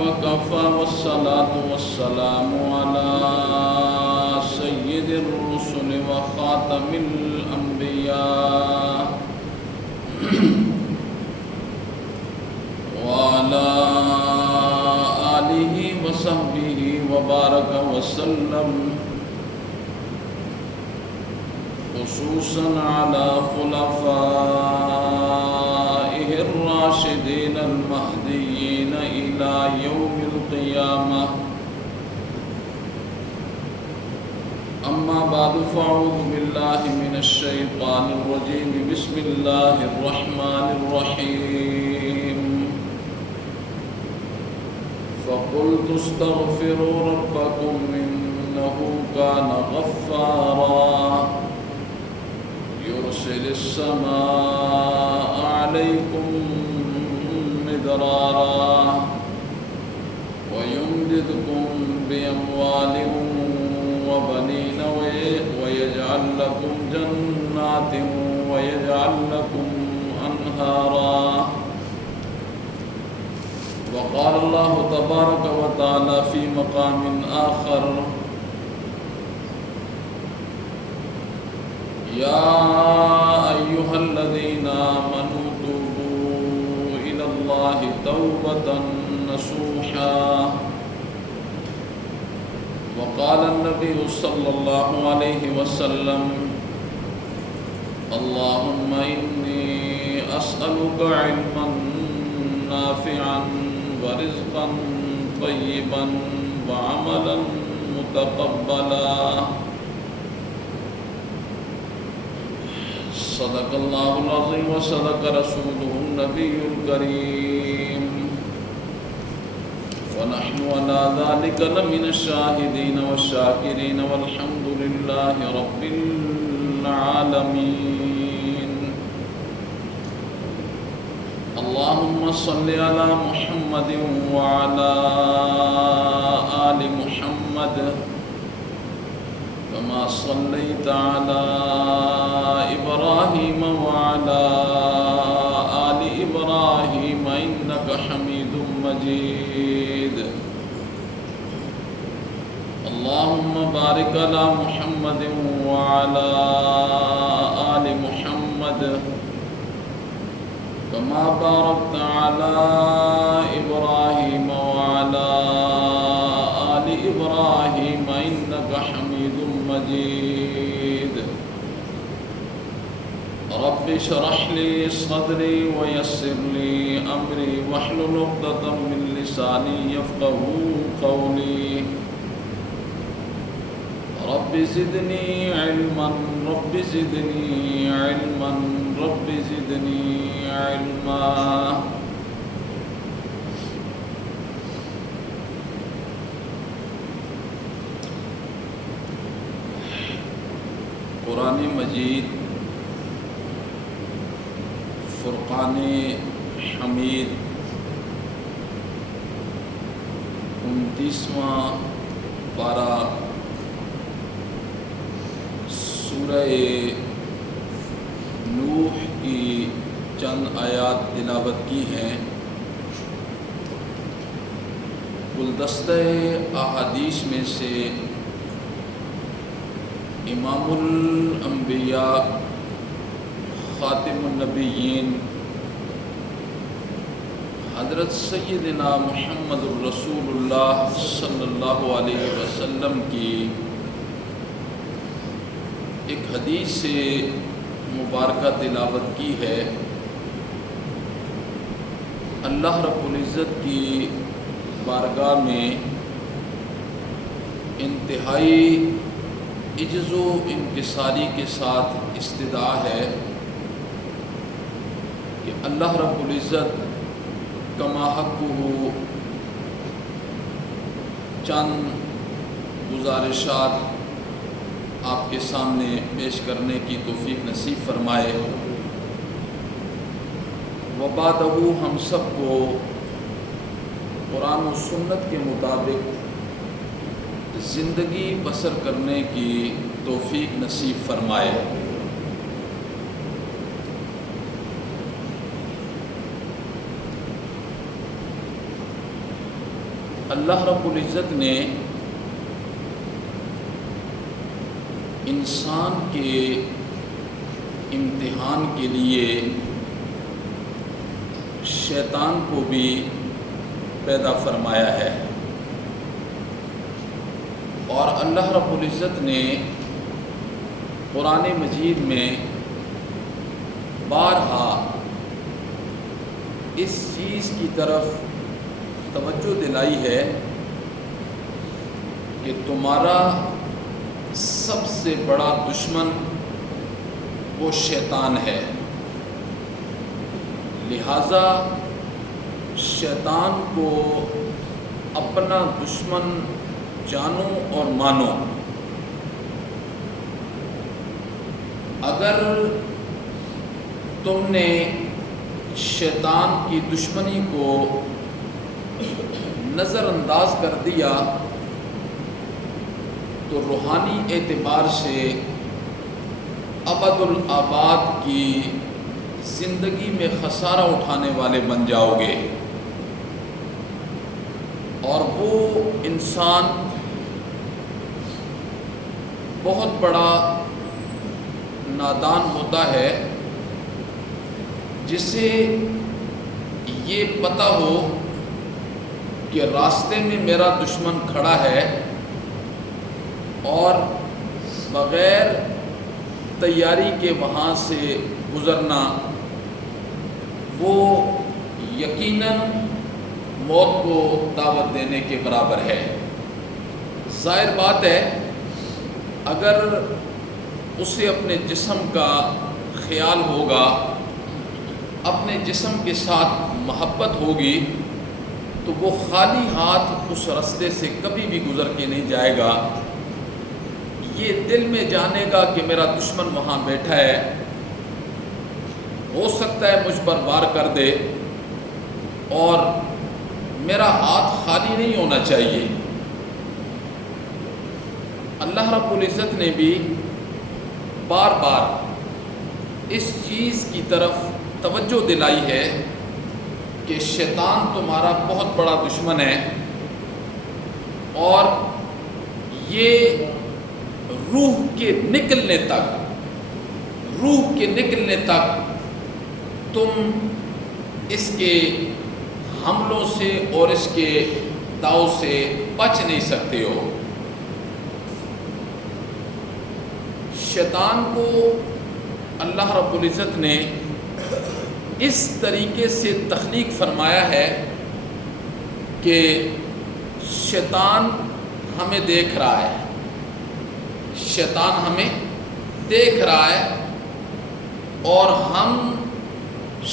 وكفى والصلاة والسلام على سيد الرسل وخاتم الأنبياء وعلى آله وصحبه وبارك وسلم، خصوصا على خلفائه الراشدين المهديين إلى يوم القيامة. أما بعد فأعوذ بالله من الشيطان الرجيم. بسم الله الرحمن الرحيم. فقلت استغفروا ربكم إنه كان غفارا يرسل السماء عليكم مدرارا ويمددكم بأموال وبنين ويجعل لكم جنات ويجعل لكم أنهارا. وقال الله تبارك وتعالى في مقام آخر: يا أيها الذين آمنوا توبوا إلى الله توبة نصوحا. وقال النبي صلى الله عليه وسلم: اللهم إني أسألك علما نافعا ورزقا طيبا وعملا متقبلا. صدق الله العظيم وصدق رسوله النبي الكريم، ونحن على ذلك لمن الشاهدين والشاكرين والحمد لله رب العالمين. اللهم صل على محمد وعلى آل محمد كما صليت على إبراهيم وعلى آل إبراهيم إنك حميد مجيد. اللهم بارك على محمد وعلى آل محمد كما باركت على إبراهيم وعلى آل إبراهيم إنك حميد مجيد. رب اشرح لي صدري ويسر لي أمري واحلل عقدة من لساني يفقهوا قولي. رب زدني علما رب زدني علما رب زدني علما. قرآن مجید فرقان حمید 29واں پارہ سورہ نوح کی چند آیات تلاوت کی ہیں. گلدستہ احادیث میں سے امام الانبیاء خاتم النبیین حضرت سیدنا محمد الرسول اللہ صلی اللہ علیہ وسلم کی ایک حدیث سے مبارکہ تلاوت کی ہے. اللہ رب العزت کی بارگاہ میں انتہائی عجز و انکساری کے ساتھ استدعا ہے کہ اللہ رب العزت کما حقہ چند گزارشات آپ کے سامنے پیش کرنے کی توفیق نصیب فرمائے. وبعدہ ہم سب کو قرآن و سنت کے مطابق زندگی بسر کرنے کی توفیق نصیب فرمائے. اللہ رب العزت نے انسان کے امتحان کے لیے شیطان کو بھی پیدا فرمایا ہے، اور اللہ رب العزت نے قرآن مجید میں بارہا اس چیز کی طرف توجہ دلائی ہے کہ تمہارا سب سے بڑا دشمن وہ شیطان ہے، لہذا شیطان کو اپنا دشمن جانو اور مانو۔ اگر تم نے شیطان کی دشمنی کو نظر انداز کر دیا تو روحانی اعتبار سے ابد الآباد کی زندگی میں خسارہ اٹھانے والے بن جاؤ گے، اور وہ انسان بہت بڑا نادان ہوتا ہے جسے یہ پتہ ہو کہ راستے میں میرا دشمن کھڑا ہے اور بغیر تیاری کے وہاں سے گزرنا وہ یقیناً موت کو دعوت دینے کے برابر ہے۔ ظاہر بات ہے اگر اسے اپنے جسم کا خیال ہوگا، اپنے جسم کے ساتھ محبت ہوگی، تو وہ خالی ہاتھ اس راستے سے کبھی بھی گزر کے نہیں جائے گا۔ یہ دل میں جانے گا کہ میرا دشمن وہاں بیٹھا ہے، ہو سکتا ہے مجھ پر وار کر دے، اور میرا ہاتھ خالی نہیں ہونا چاہیے۔ اللہ رب العزت نے بھی بار بار اس چیز کی طرف توجہ دلائی ہے کہ شیطان تمہارا بہت بڑا دشمن ہے، اور یہ روح کے نکلنے تک تم اس کے حملوں سے اور اس کے داؤ سے بچ نہیں سکتے ہو۔ شیطان کو اللہ رب العزت نے اس طریقے سے تخلیق فرمایا ہے کہ شیطان ہمیں دیکھ رہا ہے، شیطان ہمیں دیکھ رہا ہے، اور ہم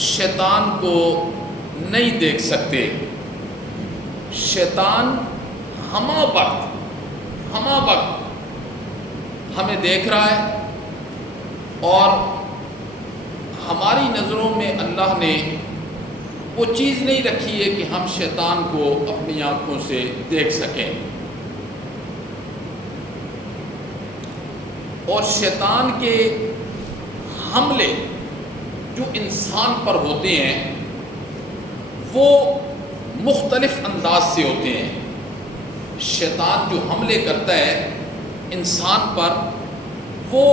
شیطان کو نہیں دیکھ سکتے۔ شیطان ہمہ وقت ہمیں دیکھ رہا ہے، اور ہماری نظروں میں اللہ نے وہ چیز نہیں رکھی ہے کہ ہم شیطان کو اپنی آنکھوں سے دیکھ سکیں۔ اور شیطان کے حملے جو انسان پر ہوتے ہیں وہ مختلف انداز سے ہوتے ہیں۔ شیطان جو حملے کرتا ہے انسان پر وہ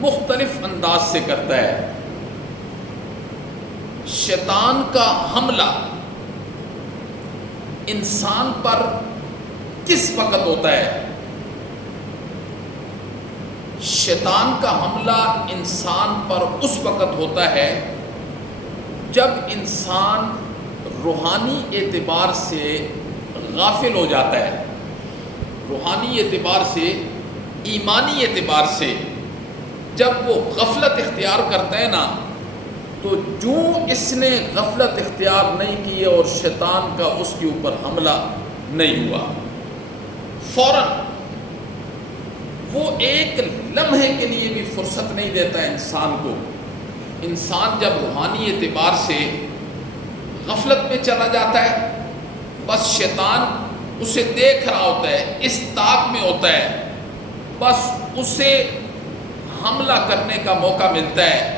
مختلف انداز سے کرتا ہے۔ شیطان کا حملہ انسان پر کس وقت ہوتا ہے؟ شیطان کا حملہ انسان پر اس وقت ہوتا ہے جب انسان روحانی اعتبار سے غافل ہو جاتا ہے، روحانی اعتبار سے، ایمانی اعتبار سے جب وہ غفلت اختیار کرتا ہے نا، تو جو اس نے غفلت اختیار نہیں کی اور شیطان کا اس کے اوپر حملہ نہیں ہوا، فوراً وہ ایک لمحے کے لیے بھی فرصت نہیں دیتا ہے انسان کو۔ انسان جب روحانی اعتبار سے غفلت میں چلا جاتا ہے، بس شیطان اسے دیکھ رہا ہوتا ہے، اس طاق میں ہوتا ہے، بس اسے حملہ کرنے کا موقع ملتا ہے،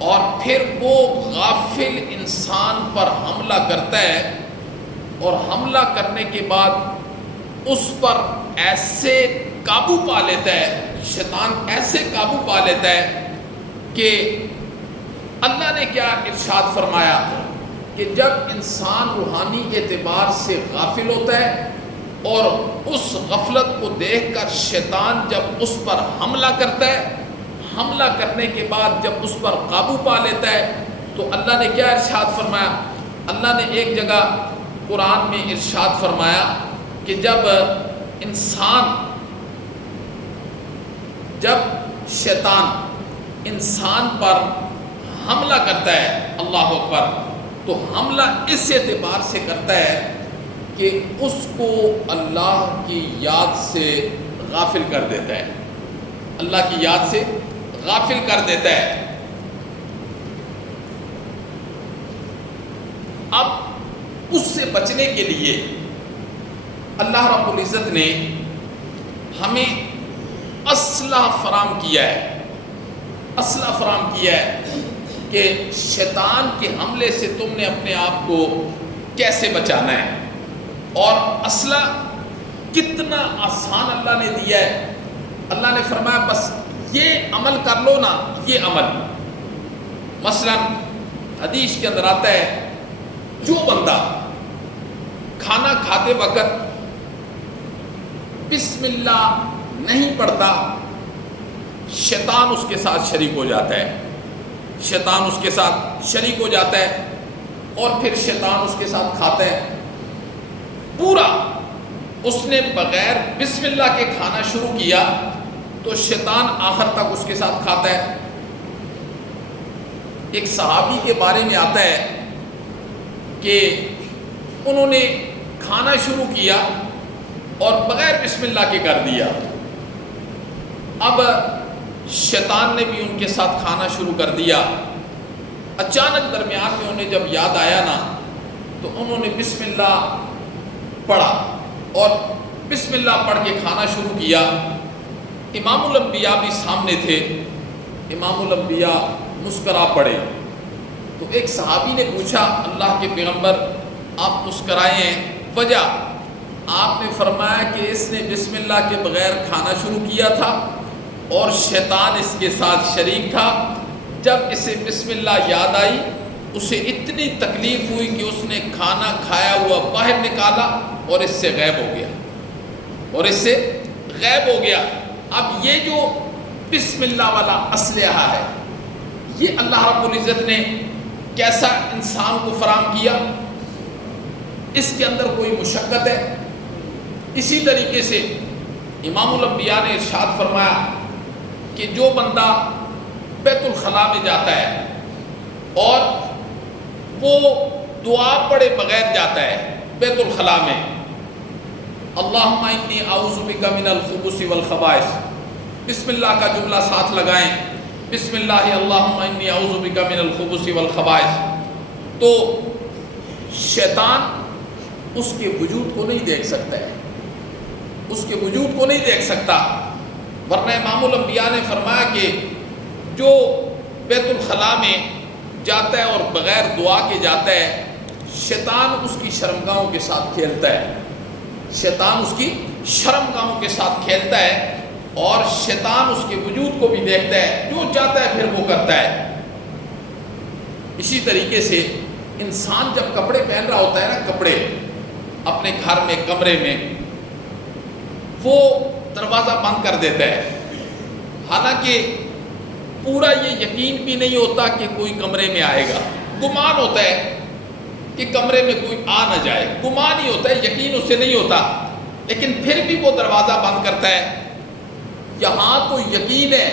اور پھر وہ غافل انسان پر حملہ کرتا ہے، اور حملہ کرنے کے بعد اس پر ایسے قابو پا لیتا ہے، شیطان ایسے قابو پا لیتا ہے کہ اللہ نے کیا ارشاد فرمایا کہ جب انسان روحانی اعتبار سے غافل ہوتا ہے اور اس غفلت کو دیکھ کر شیطان جب اس پر حملہ کرتا ہے، حملہ کرنے کے بعد جب اس پر قابو پا لیتا ہے تو اللہ نے کیا ارشاد فرمایا؟ اللہ نے ایک جگہ قرآن میں ارشاد فرمایا کہ جب شیطان انسان پر حملہ کرتا ہے، اللہ اکبر، تو حملہ اس اعتبار سے کرتا ہے کہ اس کو اللہ کی یاد سے غافل کر دیتا ہے، اللہ کی یاد سے غافل کر دیتا ہے۔ اب اس سے بچنے کے لیے اللہ رب العزت نے ہمیں اسلحہ فراہم کیا ہے، اسلحہ فراہم کیا ہے کہ شیطان کے حملے سے تم نے اپنے آپ کو کیسے بچانا ہے، اور اسلحہ کتنا آسان اللہ نے دیا ہے۔ اللہ نے فرمایا بس یہ عمل کر لو نا، یہ عمل، مثلا حدیث کے اندر آتا ہے جو بندہ کھانا کھاتے وقت بسم اللہ نہیں پڑھتا، شیطان اس کے ساتھ شریک ہو جاتا ہے، شیطان اس کے ساتھ شریک ہو جاتا ہے اور پھر شیطان اس کے ساتھ کھاتا ہے پورا۔ اس نے بغیر بسم اللہ کے کھانا شروع کیا تو شیطان آخر تک اس کے ساتھ کھاتا ہے۔ ایک صحابی کے بارے میں آتا ہے کہ انہوں نے کھانا شروع کیا اور بغیر بسم اللہ کے کر دیا، اب شیطان نے بھی ان کے ساتھ کھانا شروع کر دیا۔ اچانک درمیان میں انہیں جب یاد آیا نا تو انہوں نے بسم اللہ پڑھا اور بسم اللہ پڑھ کے کھانا شروع کیا۔ امام الانبیاء بھی سامنے تھے، امام الانبیاء مسکرا پڑے تو ایک صحابی نے پوچھا اللہ کے پیغمبر آپ مسکرائے ہیں، وجہ؟ آپ نے فرمایا کہ اس نے بسم اللہ کے بغیر کھانا شروع کیا تھا اور شیطان اس کے ساتھ شریک تھا، جب اسے بسم اللہ یاد آئی اسے اتنی تکلیف ہوئی کہ اس نے کھانا کھایا ہوا باہر نکالا اور اس سے غائب ہو گیا، اور اس سے غائب ہو گیا۔ اب یہ جو بسم اللہ والا اسلحہ ہے یہ اللہ رب العزت نے کیسا انسان کو فراہم کیا، اس کے اندر کوئی مشقت ہے؟ اسی طریقے سے امام الانبیاء نے ارشاد فرمایا کہ جو بندہ بیت الخلاء میں جاتا ہے اور وہ دعا پڑھے بغیر جاتا ہے بیت الخلاء میں، اللہم انی اعوذ بک من الخبث والخبائث، بسم اللہ کا جملہ ساتھ لگائیں، بسم اللہ اللہم انی اعوذ بک من الخبث والخبائث، تو شیطان اس کے وجود کو نہیں دیکھ سکتا ہے، اس کے وجود کو نہیں دیکھ سکتا۔ ورنہ امام الانبیاء نے فرمایا کہ جو بیت الخلاء میں جاتا ہے اور بغیر دعا کے جاتا ہے، شیطان اس کی شرمگاہوں کے ساتھ کھیلتا ہے، شیطان اس کی شرمگاہوں کے ساتھ کھیلتا ہے اور شیطان اس کے وجود کو بھی دیکھتا ہے، جو چاہتا ہے پھر وہ کرتا ہے۔ اسی طریقے سے انسان جب کپڑے پہن رہا ہوتا ہے نا، کپڑے اپنے گھر میں کمرے میں، وہ دروازہ بند کر دیتا ہے، حالانکہ پورا یہ یقین بھی نہیں ہوتا کہ کوئی کمرے میں آئے گا، گمان ہوتا ہے کہ کمرے میں کوئی آ نہ جائے، گمان ہی ہوتا ہے، یقین اس سے نہیں ہوتا، لیکن پھر بھی وہ دروازہ بند کرتا ہے۔ یہاں تو یقین ہے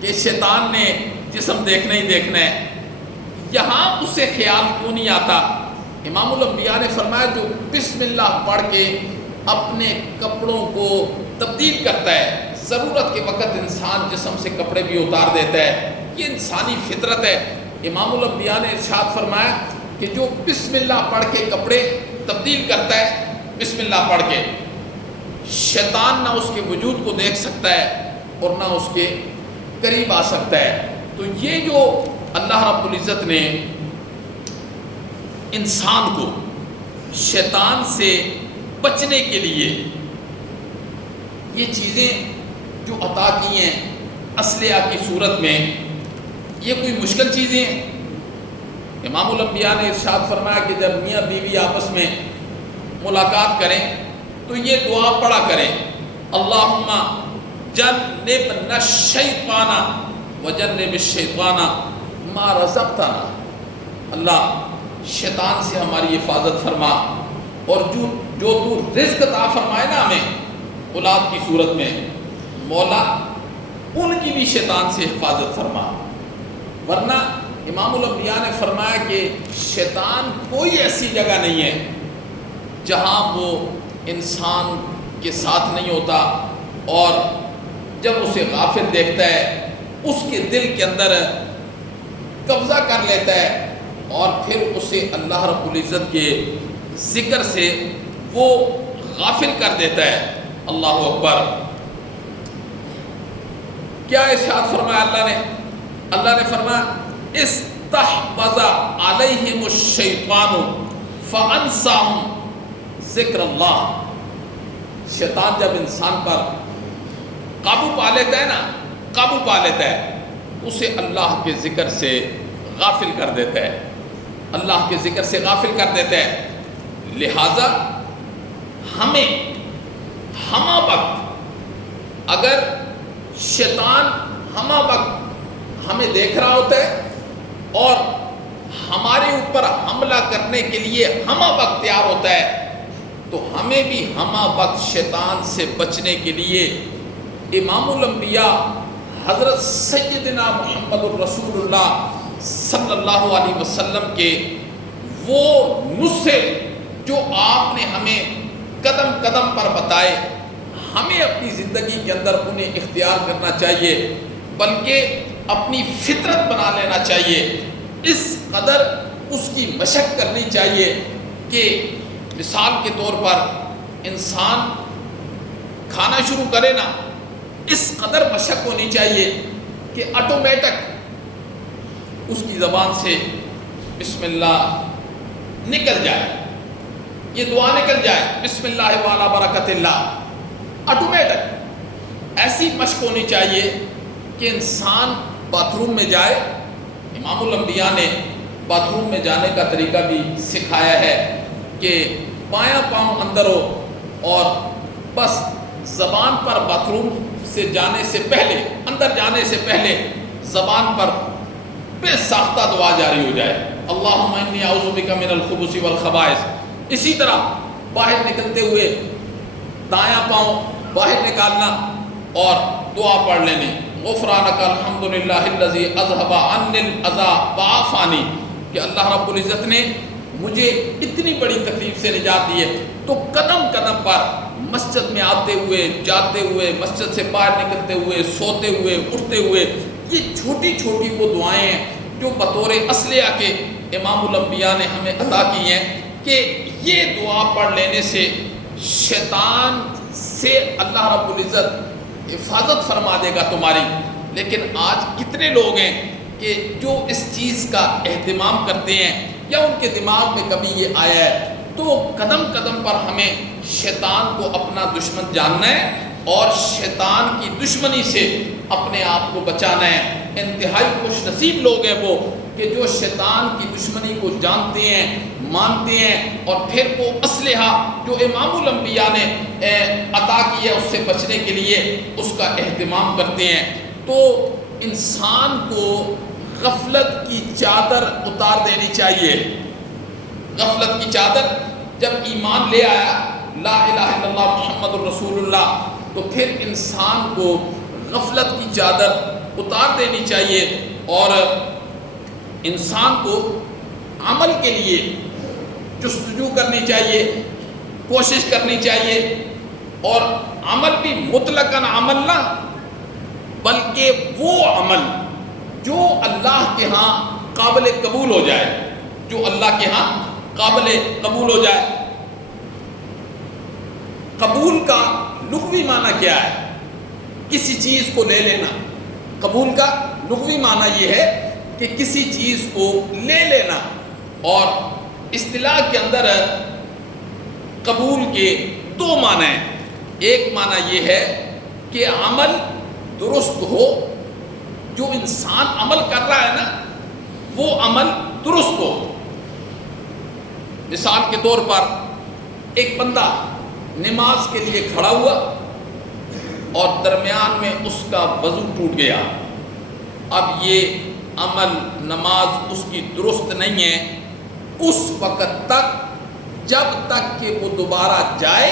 کہ شیطان نے جسم دیکھنا ہی دیکھنا ہے، یہاں اسے خیال کیوں نہیں آتا؟ امام الانبیاء نے فرمایا جو بسم اللہ پڑھ کے اپنے کپڑوں کو تبدیل کرتا ہے، ضرورت کے وقت انسان جسم سے کپڑے بھی اتار دیتا ہے، یہ انسانی فطرت ہے۔ امام الانبیاء نے ارشاد فرمایا کہ جو بسم اللہ پڑھ کے کپڑے تبدیل کرتا ہے، بسم اللہ پڑھ کے، شیطان نہ اس کے وجود کو دیکھ سکتا ہے اور نہ اس کے قریب آ سکتا ہے۔ تو یہ جو اللہ رب العزت نے انسان کو شیطان سے بچنے کے لیے یہ چیزیں جو عطا کی ہیں اسلحہ کی صورت میں، یہ کوئی مشکل چیزیں ہیں؟ امام الانبیاء نے ارشاد فرمایا کہ جب میاں بیوی آپس میں ملاقات کریں تو یہ دعا پڑھا کریں، اللہم جنبنا الشیطان وجنب الشیطان ما رزقتنا، اللہ شیطان سے ہماری حفاظت فرما، اور جو تو رزق عطا فرمائے نا ہمیں اولاد کی صورت میں، مولا ان کی بھی شیطان سے حفاظت فرما۔ ورنہ امام الانبیاء نے فرمایا کہ شیطان کوئی ایسی جگہ نہیں ہے جہاں وہ انسان کے ساتھ نہیں ہوتا، اور جب اسے غافل دیکھتا ہے اس کے دل کے اندر قبضہ کر لیتا ہے، اور پھر اسے اللہ رب العزت کے ذکر سے وہ غافل کر دیتا ہے۔ اللہ اکبر! کیا ارشاد فرمایا اللہ نے فرمایا استحوذ علیہم الشیطان فانساہم ذکر اللہ، شیطان جب انسان پر قابو پا لیتا ہے نا، قابو پا لیتا ہے، اسے اللہ کے ذکر سے غافل کر دیتا ہے، اللہ کے ذکر سے غافل کر دیتا ہے۔ لہٰذا ہمیں ہمہ وقت اگر شیطان ہمہ وقت ہمیں دیکھ رہا ہوتا ہے اور ہمارے اوپر حملہ کرنے کے لیے ہمہ وقت تیار ہوتا ہے، تو ہمیں بھی ہمہ وقت شیطان سے بچنے کے لیے امام الانبیاء حضرت سیدنا محمد الرسول اللہ صلی اللہ علیہ وسلم کے وہ نسخے جو آپ نے ہمیں قدم قدم پر بتائے، ہمیں اپنی زندگی کے اندر انہیں اختیار کرنا چاہیے، بلکہ اپنی فطرت بنا لینا چاہیے۔ اس قدر اس کی مشق کرنی چاہیے کہ مثال کے طور پر انسان کھانا شروع کرے نا، اس قدر مشق ہونی چاہیے کہ آٹومیٹک اس کی زبان سے بسم اللہ نکل جائے، یہ دعا نکل جائے، بسم اللہ وعلی برکت اللہ، آٹومیٹک۔ ایسی مشق ہونی چاہیے کہ انسان باتھ روم میں جائے، امام الانبیاء نے باتھ روم میں جانے کا طریقہ بھی سکھایا ہے کہ بایاں پاؤں اندر ہو، اور بس زبان پر باتھ روم سے جانے سے پہلے، اندر جانے سے پہلے زبان پر بے ساختہ دعا جاری ہو جائے، اللہم انی اعوذ بک من الخبث والخبائث۔ اسی طرح باہر نکلتے ہوئے دایاں پاؤں باہر نکالنا اور دعا پڑھ لینے، غفرانک الحمدللہ الذی اذھب عنی الاذی وعافانی، کہ اللہ رب العزت نے مجھے اتنی بڑی تکلیف سے نجات دی ہے۔ تو قدم قدم پر مسجد میں آتے ہوئے، جاتے ہوئے، مسجد سے باہر نکلتے ہوئے، سوتے ہوئے، اٹھتے ہوئے، یہ چھوٹی چھوٹی وہ دعائیں ہیں جو بطور اسلحہ کے امام الانبیاء نے ہمیں عطا کی ہیں، کہ یہ دعا پڑھ لینے سے شیطان سے اللہ رب العزت حفاظت فرما دے گا تمہاری۔ لیکن آج کتنے لوگ ہیں کہ جو اس چیز کا اہتمام کرتے ہیں، یا ان کے دماغ میں کبھی یہ آیا ہے، تو قدم قدم پر ہمیں شیطان کو اپنا دشمن جاننا ہے اور شیطان کی دشمنی سے اپنے آپ کو بچانا ہے۔ انتہائی خوش نصیب لوگ ہیں وہ کہ جو شیطان کی دشمنی کو جانتے ہیں، مانتے ہیں، اور پھر وہ اسلحہ جو امام الانبیاء نے عطا کی ہے اس سے بچنے کے لیے اس کا اہتمام کرتے ہیں۔ تو انسان کو غفلت کی چادر اتار دینی چاہیے۔ غفلت کی چادر جب ایمان لے آیا لا الہ الا اللہ محمد الرسول اللہ، تو پھر انسان کو غفلت کی چادر اتار دینی چاہیے، اور انسان کو عمل کے لیے جستجو کرنی چاہیے، کوشش کرنی چاہیے، اور عمل بھی مطلقاً عمل نہ، بلکہ وہ عمل جو اللہ کے ہاں قابل قبول ہو جائے، جو اللہ کے ہاں قابل قبول ہو جائے۔ قبول کا لغوی معنی کیا ہے؟ کسی چیز کو لے لینا۔ قبول کا لغوی معنی یہ ہے کہ کسی چیز کو لے لینا، اور اصطلاح کے اندر قبول کے دو معنی ہیں. ایک معنی یہ ہے کہ عمل درست ہو، جو انسان عمل کر رہا ہے نا وہ عمل درست ہو. مثال کے طور پر ایک بندہ نماز کے لیے کھڑا ہوا اور درمیان میں اس کا وضو ٹوٹ گیا. اب یہ عمل نماز اس کی درست نہیں ہے اس وقت تک جب تک کہ وہ دوبارہ جائے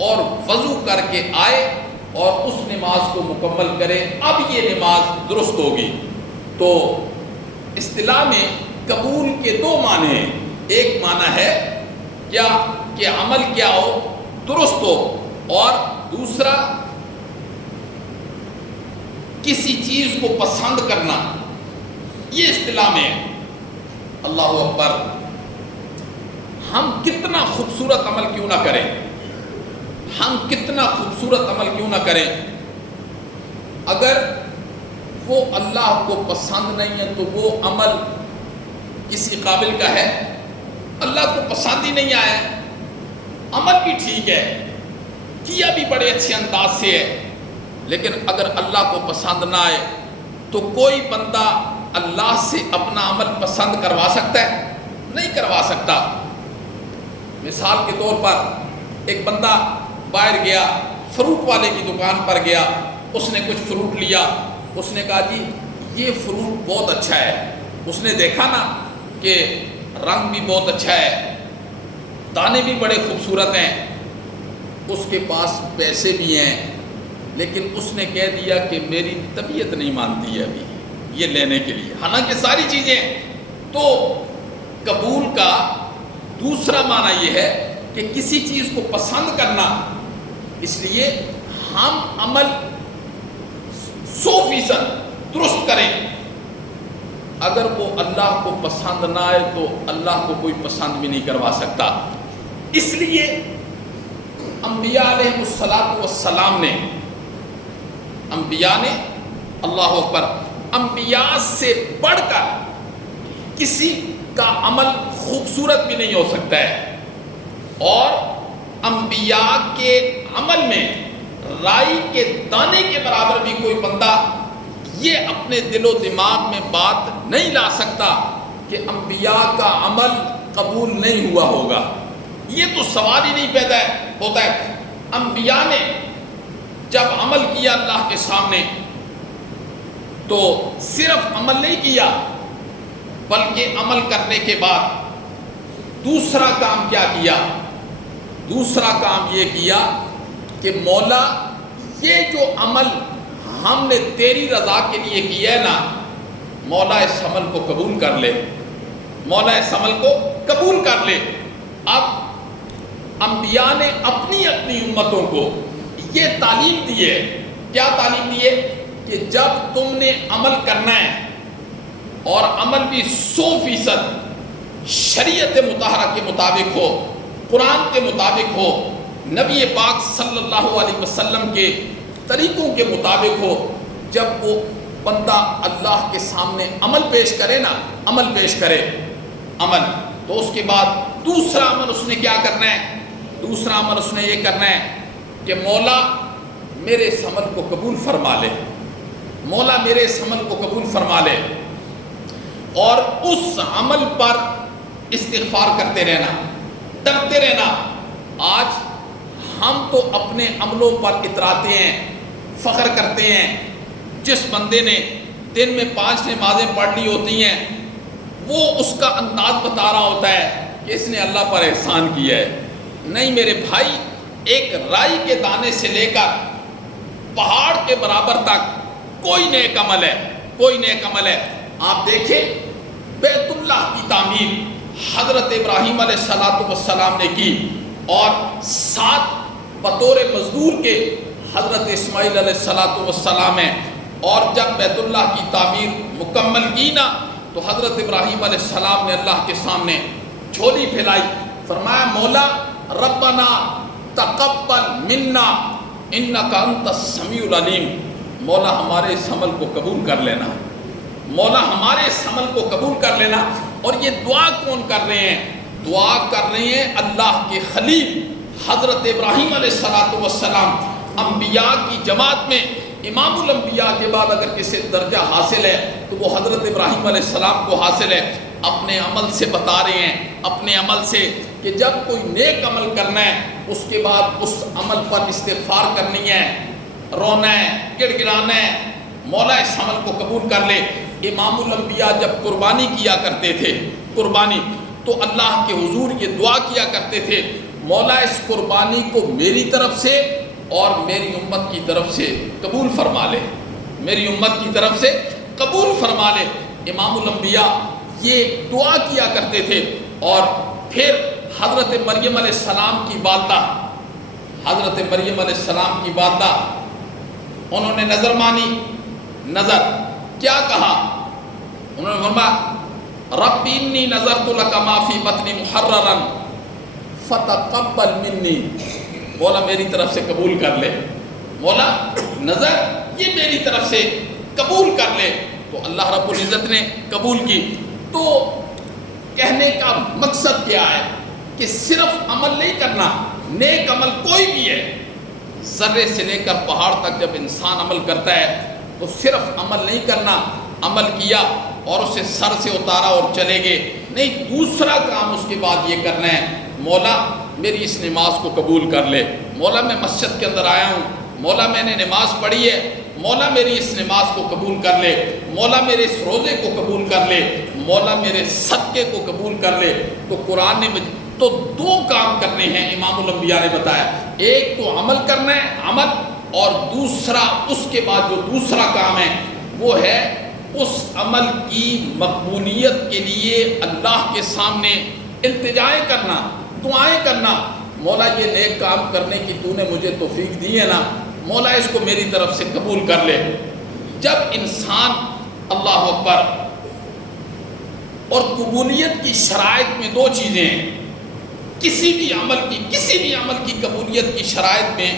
اور وضو کر کے آئے اور اس نماز کو مکمل کرے، اب یہ نماز درست ہوگی. تو اصطلاح میں قبول کے دو معنی ہیں. ایک معنی ہے کیا کہ عمل کیا ہو، درست ہو، اور دوسرا کسی چیز کو پسند کرنا. یہ اصطلاح میں ہے. اللہ اکبر، ہم کتنا خوبصورت عمل کیوں نہ کریں، ہم کتنا خوبصورت عمل کیوں نہ کریں، اگر وہ اللہ کو پسند نہیں ہے تو وہ عمل کسی قابل کا ہے؟ اللہ کو پسند ہی نہیں آیا، عمل بھی ٹھیک ہے، کیا بھی بڑے اچھے انداز سے ہے، لیکن اگر اللہ کو پسند نہ آئے تو کوئی بندہ اللہ سے اپنا عمل پسند کروا سکتا ہے؟ نہیں کروا سکتا. مثال کے طور پر ایک بندہ باہر گیا، فروٹ والے کی دکان پر گیا، اس نے کچھ فروٹ لیا، اس نے کہا جی یہ فروٹ بہت اچھا ہے. اس نے دیکھا نا کہ رنگ بھی بہت اچھا ہے، دانے بھی بڑے خوبصورت ہیں، اس کے پاس پیسے بھی ہیں، لیکن اس نے کہہ دیا کہ میری طبیعت نہیں مانتی ہے ابھی یہ لینے کے لیے، حالانکہ ساری چیزیں. تو قبول کا دوسرا معنی یہ ہے کہ کسی چیز کو پسند کرنا. اس لیے ہم عمل 100% درست کریں. اگر وہ اللہ کو پسند نہ آئے تو اللہ کو کوئی پسند بھی نہیں کروا سکتا. اس لیے انبیاء علیہ السلام نے اللہ اکبر، انبیاء سے بڑھ کر کسی کا عمل خوبصورت بھی نہیں ہو سکتا ہے. اور انبیاء کے عمل میں رائی کے دانے کے برابر بھی کوئی بندہ یہ اپنے دل و دماغ میں بات نہیں لا سکتا کہ انبیاء کا عمل قبول نہیں ہوا ہوگا. یہ تو سوال ہی نہیں پیدا ہوتا ہے. انبیاء نے جب عمل کیا اللہ کے سامنے تو صرف عمل نہیں کیا، بلکہ عمل کرنے کے بعد دوسرا کام کیا کیا؟ دوسرا کام یہ کیا کہ مولا یہ جو عمل ہم نے تیری رضا کے لیے کیا ہے نا، مولا اس عمل کو قبول کر لے، مولا اس عمل کو قبول کر لے. اب انبیاء نے اپنی امتوں کو یہ تعلیم دی ہے. کیا تعلیم دی ہے؟ کہ جب تم نے عمل کرنا ہے اور عمل بھی 100% شریعت مطہرہ کے مطابق ہو، قرآن کے مطابق ہو، نبی پاک صلی اللہ علیہ وسلم کے طریقوں کے مطابق ہو، جب وہ بندہ اللہ کے سامنے عمل پیش کرے نا، عمل پیش کرے عمل، تو اس کے بعد دوسرا عمل اس نے کیا کرنا ہے؟ دوسرا عمل اس نے یہ کرنا ہے کہ مولا میرے اس عمل کو قبول فرما لے، مولا میرے اس عمل کو قبول فرما لے، اور اس عمل پر استغفار کرتے رہنا، ڈرتے رہنا. آج ہم تو اپنے عملوں پر اتراتے ہیں، فخر کرتے ہیں. جس بندے نے دن میں 5 نمازیں پڑھ لی ہوتی ہیں وہ اس کا انداز بتا رہا ہوتا ہے کہ اس نے اللہ پر احسان کیا ہے. نہیں میرے بھائی، ایک رائی کے دانے سے لے کر پہاڑ کے برابر تک کوئی نیک عمل ہے، کوئی نیک عمل ہے. آپ دیکھیں بیت اللہ کی تعمیر حضرت ابراہیم علیہ السلام نے کی، اور ساتھ بطور مزدور کے حضرت اسماعیل علیہ السلام ہیں. اور جب بیت اللہ کی تعمیر مکمل کی نا تو حضرت ابراہیم علیہ السلام نے اللہ کے سامنے جھولی پھیلائی، فرمایا مولا ربنا تقبل منا انک انت السمیع العلیم. مولا ہمارے اس عمل کو قبول کر لینا، مولا ہمارے اس عمل کو قبول کر لینا. اور یہ دعا کون کر رہے ہیں؟ دعا کر رہے ہیں اللہ کے خلیل حضرت ابراہیم علیہ السلام. انبیاء کی جماعت میں امام الانبیاء کے بعد اگر کسی درجہ حاصل ہے تو وہ حضرت ابراہیم علیہ السلام کو حاصل ہے. اپنے عمل سے بتا رہے ہیں، اپنے عمل سے، کہ جب کوئی نیک عمل کرنا ہے اس کے بعد اس عمل پر استغفار کرنی ہے، رونا ہے، گڑ گڑانا ہے، مولا اس عمل کو قبول کر لے. امام الانبیاء جب قربانی کیا کرتے تھے، قربانی، تو اللہ کے حضور یہ دعا کیا کرتے تھے، مولا اس قربانی کو میری طرف سے اور میری امت کی طرف سے قبول فرما لے، میری امت کی طرف سے قبول فرما لے. امام الانبیاء یہ دعا کیا کرتے تھے. اور پھر حضرت مریم علیہ السلام کی والدہ، حضرت مریم علیہ السلام کی والدہ، انہوں نے نظر مانی. نظر کیا کہا؟ انہوں نے فرمایا رب انی نظرت لک ما فی بطنی محررا فتقبل منی. مولا میری طرف سے قبول کر لے، مولا نظر یہ میری طرف سے قبول کر لے. تو اللہ رب العزت نے قبول کی. تو کہنے کا مقصد کیا ہے کہ صرف عمل نہیں کرنا، نیک عمل کوئی بھی ہے، ذرے سے لے کر پہاڑ تک جب انسان عمل کرتا ہے تو صرف عمل نہیں کرنا، عمل کیا اور اسے سر سے اتارا اور چلے گئے نہیں، دوسرا کام اس کے بعد یہ کرنا ہے، مولا میری اس نماز کو قبول کر لے، مولا میں مسجد کے اندر آیا ہوں، مولا میں نے نماز پڑھی ہے، مولا میری اس نماز کو قبول کر لے، مولا میرے اس روزے کو قبول کر لے، مولا میرے صدقے کو قبول کر لے. تو قرآن نے تو دو کام کرنے ہیں امام الانبیاء نے بتایا، ایک تو عمل کرنا ہے، عمل، اور دوسرا اس کے بعد جو دوسرا کام ہے وہ ہے اس عمل کی مقبولیت کے لیے اللہ کے سامنے التجائیں کرنا، دعائیں کرنا. مولا یہ نیک کام کرنے کی تو نے مجھے توفیق دی ہے نا، مولا اس کو میری طرف سے قبول کر لے. جب انسان اللہ اکبر، اور قبولیت کی شرائط میں دو چیزیں ہیں، کسی بھی عمل کی قبولیت کی شرائط میں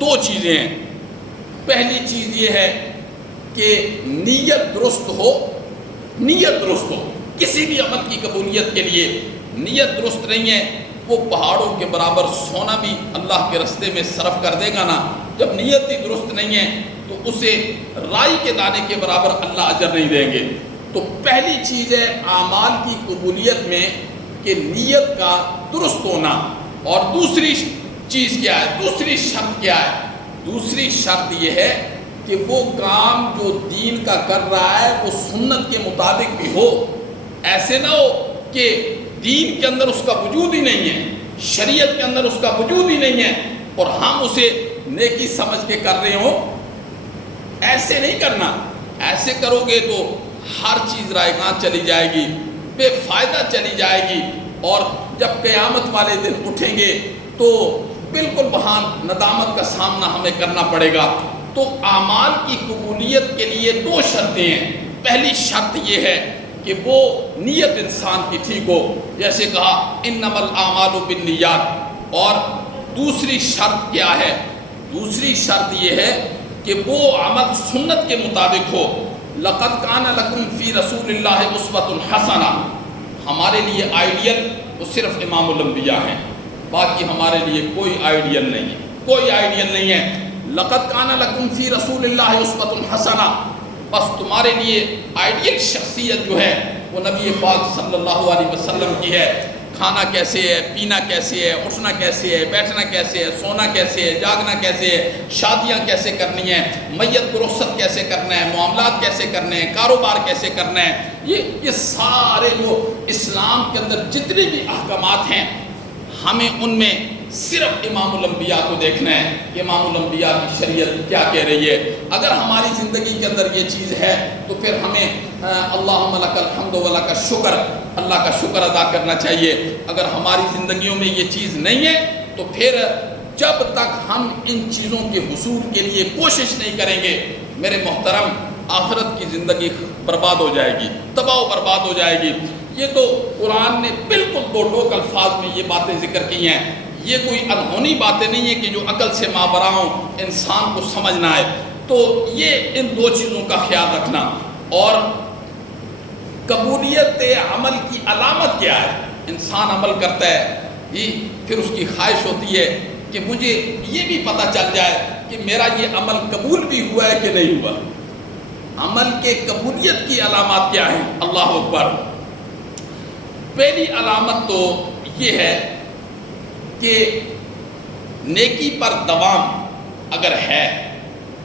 دو چیزیں ہیں. پہلی چیز یہ ہے کہ نیت درست ہو، نیت درست ہو. کسی بھی عمل کی قبولیت کے لیے نیت درست نہیں ہے، وہ پہاڑوں کے برابر سونا بھی اللہ کے راستے میں صرف کر دے گا نا. جب نیت ہی درست نہیں ہے تو اسے رائی کے دانے کے برابر اللہ اجر نہیں دیں گے. تو پہلی چیز ہے اعمال کی قبولیت میں کہ نیت کا درست ہونا. اور دوسری چیز کیا ہے، دوسری شرط کیا ہے؟ دوسری شرط یہ ہے کہ وہ کام جو دین کا کر رہا ہے وہ سنت کے مطابق بھی ہو. ایسے نہ ہو کہ دین کے اندر اس کا وجود ہی نہیں ہے، شریعت کے اندر اس کا وجود ہی نہیں ہے اور ہم اسے نیکی سمجھ کے کر رہے ہوں. ایسے نہیں کرنا. ایسے کرو گے تو ہر چیز رائگاں چلی جائے گی، بے فائدہ چلی جائے گی، اور جب قیامت والے دن اٹھیں گے تو بالکل وہاں ندامت کا سامنا ہمیں کرنا پڑے گا. تو اعمال کی قبولیت کے لیے دو شرطیں ہیں. پہلی شرط یہ ہے کہ وہ نیت انسان کی ٹھیک ہو، جیسے کہا انما الاعمال بالنیات. اور دوسری شرط کیا ہے؟ دوسری شرط یہ ہے کہ وہ عمل سنت کے مطابق ہو. لقد کان لکم فی رسول اللہ اسوۃ حسنہ. ہمارے لیے آئیڈیل وہ صرف امام الانبیاء ہیں، باقی ہمارے لیے کوئی آئیڈیل نہیں ہے، کوئی آئیڈیل نہیں ہے. لقد کان لکم فی رسول اللہ اسوۃ حسنہ. بس تمہارے لیے آئیڈیل شخصیت جو ہے وہ نبی پاک صلی اللہ علیہ وسلم کی ہے. کھانا کیسے ہے، پینا کیسے ہے، اٹھنا کیسے ہے، بیٹھنا کیسے ہے، سونا کیسے ہے، جاگنا کیسے ہے، شادیاں کیسے کرنی ہیں، میت کو رخصت کیسے کرنا ہے، معاملات کیسے کرنے ہیں، کاروبار کیسے کرنا ہے. یہ سارے جو اسلام کے اندر جتنے بھی احکامات ہیں ہمیں ان میں صرف امام الانبیاء کو دیکھنا ہے کہ امام الانبیاء کی شریعت کیا کہہ رہی ہے. اگر ہماری زندگی کے اندر یہ چیز ہے تو پھر ہمیں اللہم لک الحمد و لک الشکر، اللہ کا شکر ادا کرنا چاہیے. اگر ہماری زندگیوں میں یہ چیز نہیں ہے تو پھر جب تک ہم ان چیزوں کے حصول کے لیے کوشش نہیں کریں گے میرے محترم، آخرت کی زندگی برباد ہو جائے گی، تباہ و برباد ہو جائے گی. یہ تو قرآن نے بالکل دو ٹوک الفاظ میں یہ باتیں ذکر کی ہیں. یہ کوئی انہونی باتیں نہیں ہیں کہ جو عقل سے مابرا ہوں انسان کو سمجھنا ہے. تو یہ ان دو چیزوں کا خیال رکھنا. اور قبولیت عمل کی علامت کیا ہے؟ انسان عمل کرتا ہے پھر اس کی خواہش ہوتی ہے کہ مجھے یہ بھی پتہ چل جائے کہ میرا یہ عمل قبول بھی ہوا ہے کہ نہیں ہوا۔ عمل کے قبولیت کی علامات کیا ہیں؟ اللہ اکبر۔ پہلی علامت تو یہ ہے کہ نیکی پر دوام اگر ہے،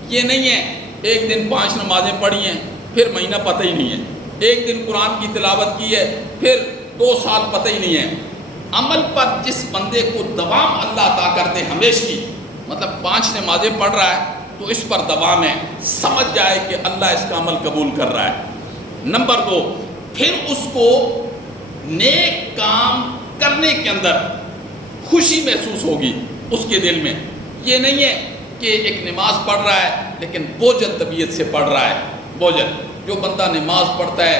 یہ نہیں ہے ایک دن 5 نمازیں پڑھی ہیں پھر مہینہ پتہ ہی نہیں ہے، ایک دن قرآن کی تلاوت کی ہے پھر 2 سال پتہ ہی نہیں ہے۔ عمل پر جس بندے کو دوام اللہ عطا کر دے ہمیشہ، مطلب 5 نمازیں پڑھ رہا ہے تو اس پر دوام ہے، سمجھ جائے کہ اللہ اس کا عمل قبول کر رہا ہے۔ نمبر 2، پھر اس کو نیک کام کرنے کے اندر خوشی محسوس ہوگی اس کے دل میں۔ یہ نہیں ہے کہ ایک نماز پڑھ رہا ہے لیکن بوجھل طبیعت سے پڑھ رہا ہے، بوجھل۔ جو بندہ نماز پڑھتا ہے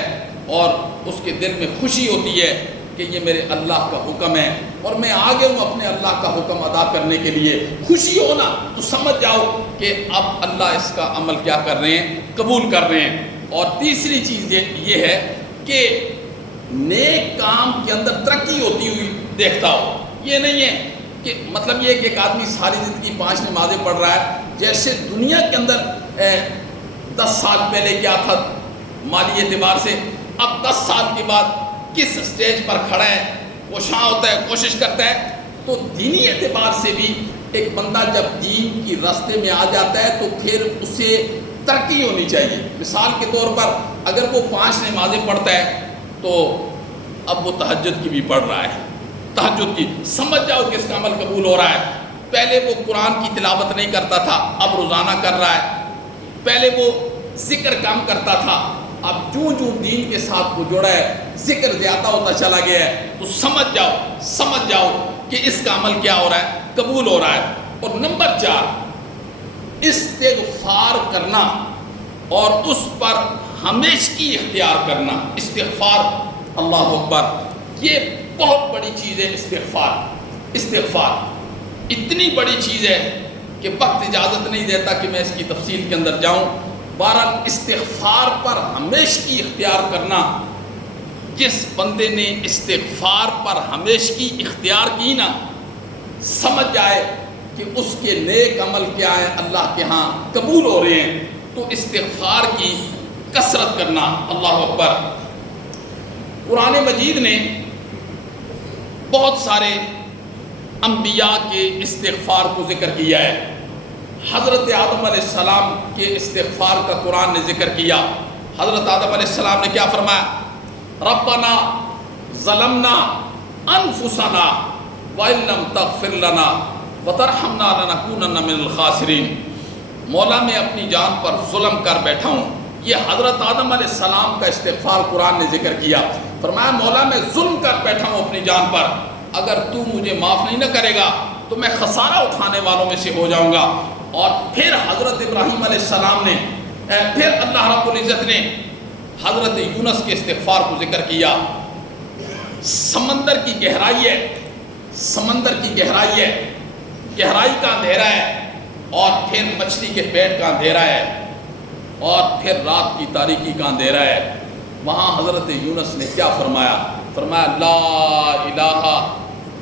اور اس کے دل میں خوشی ہوتی ہے کہ یہ میرے اللہ کا حکم ہے اور میں آگے ہوں اپنے اللہ کا حکم ادا کرنے کے لیے، خوشی ہونا، تو سمجھ جاؤ کہ اب اللہ اس کا عمل کیا کر رہے ہیں؟ قبول کر رہے ہیں۔ اور تیسری چیز یہ ہے کہ نیک کام کے اندر ترقی ہوتی ہوئی دیکھتا ہو۔ یہ نہیں ہے کہ مطلب یہ کہ ایک آدمی ساری زندگی 5 نمازیں پڑھ رہا ہے، جیسے دنیا کے اندر 10 سال پہلے کیا تھا مالی اعتبار سے، اب 10 سال کے بعد کس سٹیج پر کھڑا ہے، کوشاں ہوتا ہے، کوشش کرتا ہے۔ تو دینی اعتبار سے بھی ایک بندہ جب دین کی راستے میں آ جاتا ہے تو پھر اسے ترقی ہونی چاہیے۔ مثال کے طور پر اگر وہ 5 نمازیں پڑھتا ہے تو اب وہ تہجد کی بھی پڑھ رہا ہے، تہجد کی، سمجھ جاؤ کہ اس کا عمل قبول ہو رہا ہے۔ پہلے وہ قرآن کی تلاوت نہیں کرتا تھا، اب روزانہ کر رہا ہے۔ پہلے وہ ذکر کم کرتا تھا، اب جوں دین کے ساتھ وہ جڑا ہے ذکر زیادہ ہوتا چلا گیا ہے۔ تو سمجھ جاؤ کہ اس کا عمل کیا ہو رہا ہے؟ قبول ہو رہا ہے۔ اور نمبر 4، استغفار کرنا اور اس پر ہمیشگی اختیار کرنا۔ استغفار، اللہ اکبر، یہ بہت بڑی چیز ہے۔ استغفار اتنی بڑی چیز ہے کہ وقت اجازت نہیں دیتا کہ میں اس کی تفصیل کے اندر جاؤں۔ بہرحال استغفار پر ہمیشگی اختیار کرنا، جس بندے نے استغفار پر ہمیشگی اختیار کی نا، سمجھ جائے کہ اس کے نیک عمل کیا ہیں، اللہ کے ہاں قبول ہو رہے ہیں۔ تو استغفار کی کثرت کرنا، اللہ اکبر۔ قرآن مجید نے بہت سارے انبیاء کے استغفار کو ذکر کیا ہے۔ حضرت آدم علیہ السلام کے استغفار کا قرآن نے ذکر کیا۔ حضرت آدم علیہ السلام نے کیا فرمایا؟ ربنا ظلمنا انفسنا وَإِن لَّمْ تَغْفِرْ لَنَا وَتَرْحَمْنَا لَنَكُونَنَّ مِنَ الْخَاسِرِينَ۔ مولا میں اپنی جان پر ظلم کر بیٹھا ہوں۔ یہ حضرت آدم علیہ السلام کا استغفار قرآن نے ذکر کیا۔ فرمایا مولا میں ظلم کر بیٹھا ہوں اپنی جان پر، اگر تو مجھے معاف نہیں نہ کرے گا تو میں خسارہ اٹھانے والوں میں سے ہو جاؤں گا۔ اور پھر حضرت ابراہیم علیہ السلام نے، پھر اللہ رب العزت نے حضرت یونس کے استغفار کو ذکر کیا۔ سمندر کی گہرائی ہے، سمندر کی گہرائی ہے، گہرائی کا اندھیرا ہے، اور پھر مچھلی کے پیٹ کا اندھیرا ہے، اور پھر رات کی تاریکی کا اندھیرا ہے۔ وہاں حضرت یونس نے کیا فرمایا؟ فرمایا لا الہ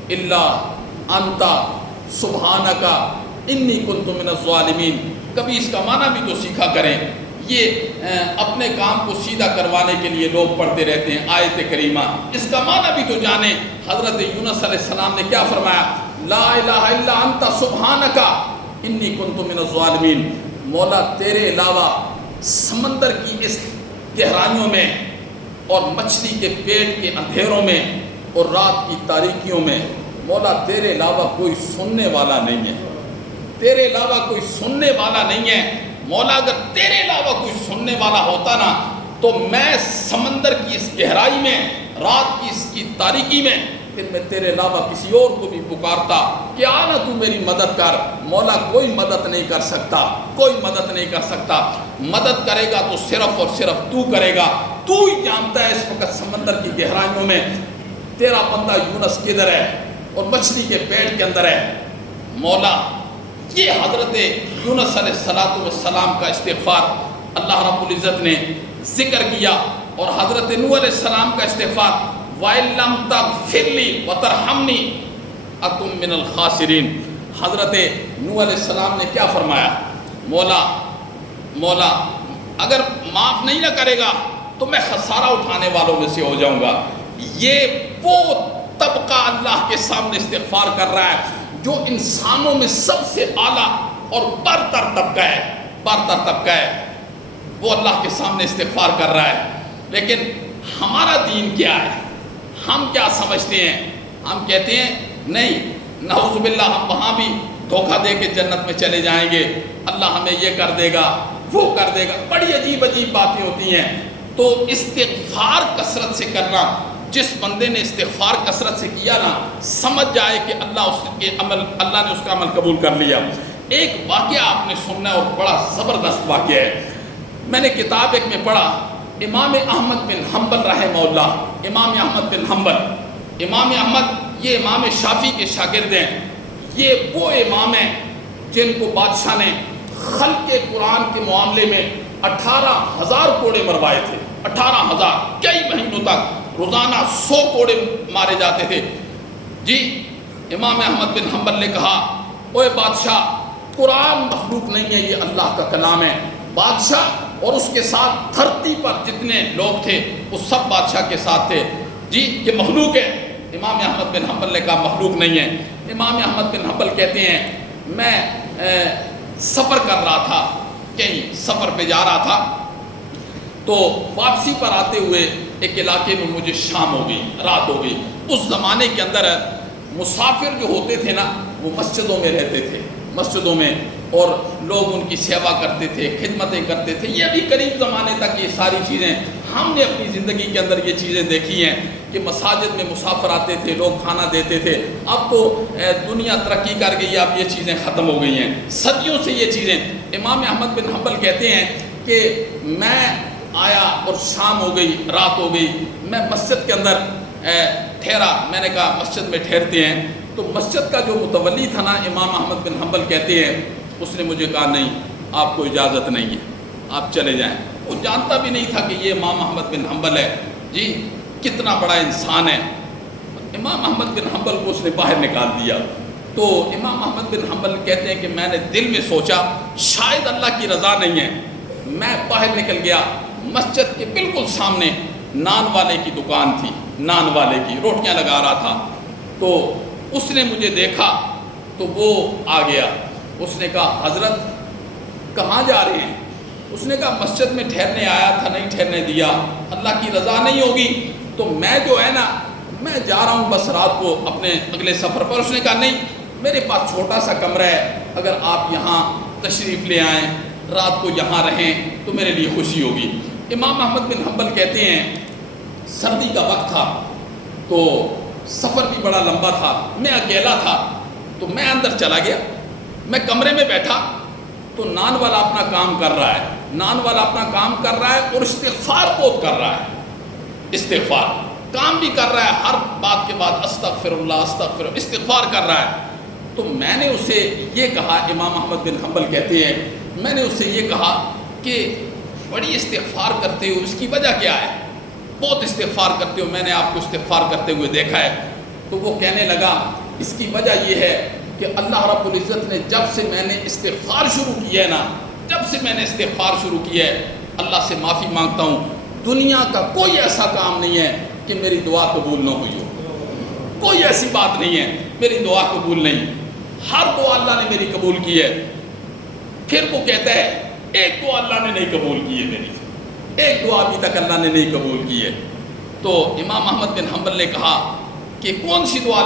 الا انت سبحانک انی کنت من الظالمین۔ کبھی اس کا معنی بھی تو سیکھا کریں۔ یہ اپنے کام کو سیدھا کروانے کے لیے لوگ پڑھتے رہتے ہیں آیت کریمہ، اس کا معنی بھی تو جانیں۔ حضرت یونس علیہ السلام نے کیا فرمایا؟ لا الہ الا انت سبحانک انی کنت من الظالمین۔ مولا تیرے علاوہ سمندر کی اس گہرائیوں میں اور مچھلی کے پیٹ کے اندھیروں میں اور رات کی تاریکیوں میں، مولا تیرے علاوہ کوئی سننے والا نہیں ہے، تیرے علاوہ کوئی سننے والا نہیں ہے۔ مولا اگر تیرے علاوہ کوئی سننے والا ہوتا نا تو میں سمندر کی اس گہرائی میں، رات کی اس کی تاریکی میں، پھر میں تیرے علاوہ کسی اور کو بھی پکارتا کہ آنا تو میری مدد کر۔ مولا کوئی مدد نہیں کر سکتا، کوئی مدد نہیں کر سکتا۔ مدد کرے گا تو صرف اور صرف تو کرے گا۔ تو ہی جانتا ہے اس وقت سمندر کی گہرائیوں میں تیرا بندہ یونس کدھر ہے اور مچھلی کے پیٹ کے اندر ہے۔ مولا یہ حضرت یونس علیہ السلام کا استغفار اللہ رب العزت نے ذکر کیا، اور حضرت نوح علیہ السلام کا استغفار وَإِن لَّمْ تَغْفِرْ لِي وَتَرْحَمْنِي أَكُن مِّنَ الْخَاسِرِينَ۔ حضرت نوح علیہ السلام نے کیا فرمایا؟ مولا اگر معاف نہیں نہ کرے گا تو میں خسارہ اٹھانے والوں میں سے ہو جاؤں گا۔ یہ وہ طبقہ اللہ کے سامنے استغفار کر رہا ہے جو انسانوں میں سب سے اعلیٰ اور برتر طبقہ ہے، وہ اللہ کے سامنے استغفار کر رہا ہے۔ لیکن ہمارا دین کیا ہے؟ ہم کیا سمجھتے ہیں؟ ہم کہتے ہیں نہیں، نعوذ باللہ، ہم وہاں بھی دھوکہ دے کے جنت میں چلے جائیں گے، اللہ ہمیں یہ کر دے گا، وہ کر دے گا، بڑی عجیب باتیں ہوتی ہیں۔ تو استغفار کثرت سے کرنا، جس بندے نے استغفار کثرت سے کیا نا، سمجھ جائے کہ اللہ نے اس کا عمل قبول کر لیا۔ ایک واقعہ آپ نے سننا ہے اور بڑا زبردست واقعہ ہے۔ میں نے کتاب ایک میں پڑھا، امام احمد بن حنبل رحمہ اللہ، امام احمد بن حنبل، امام احمد یہ امام شافعی کے شاگرد ہیں۔ یہ وہ امام ہیں جن کو بادشاہ نے خلق قرآن کے معاملے میں 18,000 کوڑے مروائے تھے۔ 18,000، کئی مہینوں تک روزانہ 100 کوڑے مارے جاتے تھے۔ جی امام احمد بن حنبل نے کہا، اوے بادشاہ، قرآن مخلوق نہیں ہے، یہ اللہ کا کلام ہے۔ بادشاہ اور اس کے ساتھ دھرتی پر جتنے لوگ تھے وہ سب بادشاہ کے ساتھ تھے، جی یہ مخلوق ہے۔ امام احمد بن حنبل نے کہا مخلوق نہیں ہے۔ امام احمد بن حنبل کہتے ہیں میں سفر کر رہا تھا، کہیں سفر پہ جا رہا تھا، تو واپسی پر آتے ہوئے ایک علاقے میں مجھے شام ہو گئی، رات ہو گئی۔ اس زمانے کے اندر مسافر جو ہوتے تھے نا وہ مسجدوں میں رہتے تھے، مسجدوں میں، اور لوگ ان کی سیوا کرتے تھے، خدمتیں کرتے تھے۔ یہ ابھی قریب زمانے تک یہ ساری چیزیں ہم نے اپنی زندگی کے اندر یہ چیزیں دیکھی ہیں کہ مساجد میں مسافر آتے تھے، لوگ کھانا دیتے تھے۔ اب تو دنیا ترقی کر گئی، اب یہ چیزیں ختم ہو گئی ہیں، صدیوں سے یہ چیزیں۔ امام احمد بن حنبل کہتے ہیں کہ میں آیا اور شام ہو گئی، رات ہو گئی، میں مسجد کے اندر ٹھہرا۔ میں نے کہا مسجد میں ٹھہرتے ہیں، تو مسجد کا جو متولی تھا نا، امام احمد بن حنبل کہتے ہیں، اس نے مجھے کہا نہیں، آپ کو اجازت نہیں ہے، آپ چلے جائیں۔ وہ جانتا بھی نہیں تھا کہ یہ امام احمد بن حنبل ہے، جی کتنا بڑا انسان ہے۔ امام احمد بن حنبل کو اس نے باہر نکال دیا۔ تو امام احمد بن حنبل کہتے ہیں کہ میں نے دل میں سوچا شاید اللہ کی رضا نہیں ہے۔ میں باہر نکل گیا، مسجد کے بالکل سامنے نان والے کی دکان تھی، نان والے کی، روٹیاں لگا رہا تھا۔ تو اس نے مجھے دیکھا تو وہ آ گیا۔ اس نے کہا حضرت کہاں جا رہے ہیں؟ اس نے کہا مسجد میں ٹھہرنے آیا تھا، نہیں ٹھہرنے دیا، اللہ کی رضا نہیں ہوگی تو میں جو ہے نا، میں جا رہا ہوں بس رات کو اپنے اگلے سفر پر۔ اس نے کہا نہیں، میرے پاس چھوٹا سا کمرہ ہے، اگر آپ یہاں تشریف لے آئیں، رات کو یہاں رہیں تو میرے لیے خوشی ہوگی۔ امام احمد بن حنبل کہتے ہیں سردی کا وقت تھا، تو سفر بھی بڑا لمبا تھا، میں اکیلا تھا، تو میں اندر چلا گیا۔ میں کمرے میں بیٹھا تو نان والا اپنا کام کر رہا ہے، نان والا اپنا کام کر رہا ہے اور استغفار بہت کر رہا ہے، استغفار کام بھی کر رہا ہے، ہر بات کے بعد استغفر اللہ استغفر، استغفار کر رہا ہے۔ تو میں نے اسے یہ کہا، امام احمد بن حنبل کہتے ہیں میں نے اسے یہ کہا کہ بڑی استغفار کرتے ہو، اس کی وجہ کیا ہے؟ بہت استغفار کرتے ہو، میں نے آپ کو استغفار کرتے ہوئے دیکھا ہے۔ تو وہ کہنے لگا اس کی وجہ یہ ہے کہ اللہ رب العزت نے جب سے میں نے استغفار شروع کی ہے نا، جب سے میں نے استغفار شروع کی ہے، اللہ سے معافی مانگتا ہوں، دنیا کا کوئی ایسا کام نہیں ہے کہ میری دعا قبول نہ ہوئی ہو، کوئی ایسی بات نہیں ہے میری دعا قبول نہیں، ہر دعا اللہ نے میری قبول کی ہے۔ پھر وہ کہتا ہے ایک دعا اللہ نے نہیں قبول کی ہے میری، ایک دعا ابھی تک اللہ نے نہیں قبول کی ہے۔ تو امام احمد بن حنبل نے کہا کہ کون سی دعا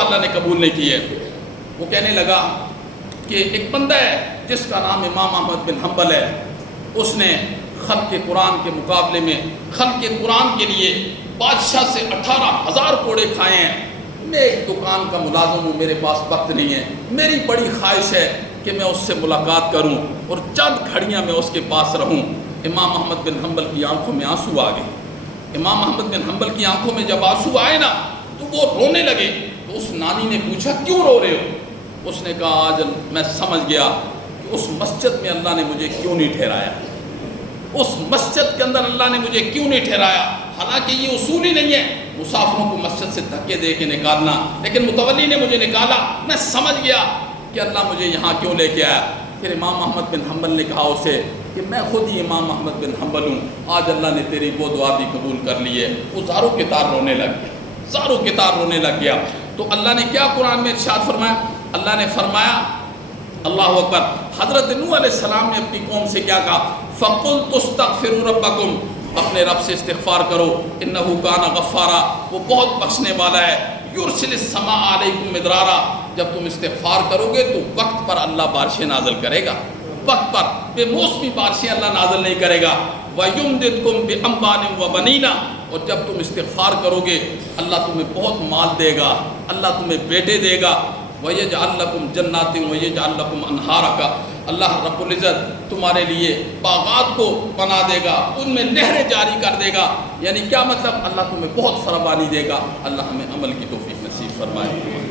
اللہ نے قبول نہیں کی ہے؟ وہ کہنے لگا کہ ایک بندہ ہے جس کا نام امام احمد بن حنبل ہے، اس نے خلق قرآن کے مقابلے میں خلق قرآن کے لیے بادشاہ سے 18,000 کوڑے کھائے ہیں۔ میں ایک دکان کا ملازم ہوں، میرے پاس وقت نہیں ہے، میری بڑی خواہش ہے کہ میں اس سے ملاقات کروں اور چند گھڑیاں میں اس کے پاس رہوں۔ امام احمد بن حنبل کی آنکھوں میں آنسو آ گئے۔ امام احمد بن حنبل کی آنکھوں میں جب آنسو آئے نا تو وہ رونے لگے۔ تو اس نانی نے پوچھا کیوں رو رہے ہو؟ اس نے کہا آج میں سمجھ گیا کہ اس مسجد میں اللہ نے مجھے کیوں نہیں ٹھہرایا، اس مسجد کے اندر اللہ نے مجھے کیوں نہیں ٹھہرایا۔ حالانکہ یہ اصول ہی نہیں ہے مسافروں کو مسجد سے دھکے دے کے نکالنا، لیکن متولی نے مجھے نکالا، میں سمجھ گیا کہ اللہ مجھے یہاں کیوں لے کے آیا۔ پھر امام احمد بن حنبل نے کہا اسے کہ میں خود ہی امام احمد بن حنبل ہوں، آج اللہ نے تیری وہ دعا بھی قبول کر لی ہے۔ وہ زاروں کے تار رونے لگ گیا، زاروں کے تار رونے لگ گیا۔ تو اللہ نے کیا قرآن میں ارشاد فرمایا؟ اللہ نے فرمایا، اللہ اکبر، حضرت نوح علیہ السلام نے اپنی قوم سے کیا کہا؟ فَقُلْتُ اسْتَغْفِرُوا رَبَّكُمْ، اپنے رب سے استغفار کرو، انہو کان غفارا، وہ بہت بخشنے والا ہے، یرسل السماء علیکم مدرارا، جب تم استغفار کرو گے تو وقت پر اللہ بارشیں نازل کرے گا، وقت پر بے موسمی بارشیں اللہ نازل نہیں کرے گا۔ وَيُمْدِدْكُمْ بِأَمْوَالٍ وَبَنِينَ، اور جب تم استغفار کرو گے اللہ تمہیں بہت مال دے گا، اللہ تمہیں بیٹے دے گا۔ وَيَجْعَلْ لَكُمْ جَنَّاتٍ وَيَجْعَلْ لَكُمْ أَنْهَارًا، کا اللہ رب العزت تمہارے لیے باغات کو بنا دے گا، ان میں نہریں جاری کر دے گا۔ یعنی کیا مطلب؟ اللہ تمہیں بہت فراوانی دے گا۔ اللہ ہمیں عمل کی توفیق نصیب فرمائے۔